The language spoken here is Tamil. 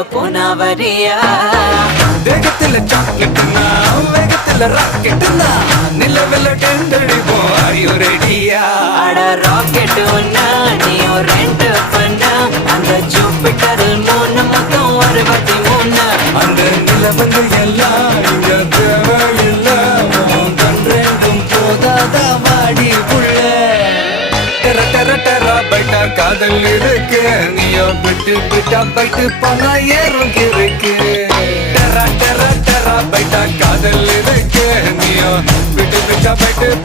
இப்ப போனா வரியா? வேகத்துல சாக்லேட்னா வேகத்துல ராக்கெட்னா நிலவில டெண்டடிப்போம். Are you ready-யா? அட ராக்கெட் ஒன்னா நீயும் ரெண்டு பண்ணா அந்த ஜூபிட்டரில் 3 மொத்தம் 63. அந்த நிலவங்க எல்லாம் இங்க தேவையில்லை. உன் கண் ரெண்டும் போதாதா வாடி புள்ள. டெர டெர டெரா பைட்டா காதல் இருக்கு. நீயோ விட்டு விட்டா பைட்டு பண்ணா ஏறும் இருக்கு. டெரா டெரா டெரா பைட்டா காதல் இருக்கு. நீயோ விட்டு விட்டா பைட்டு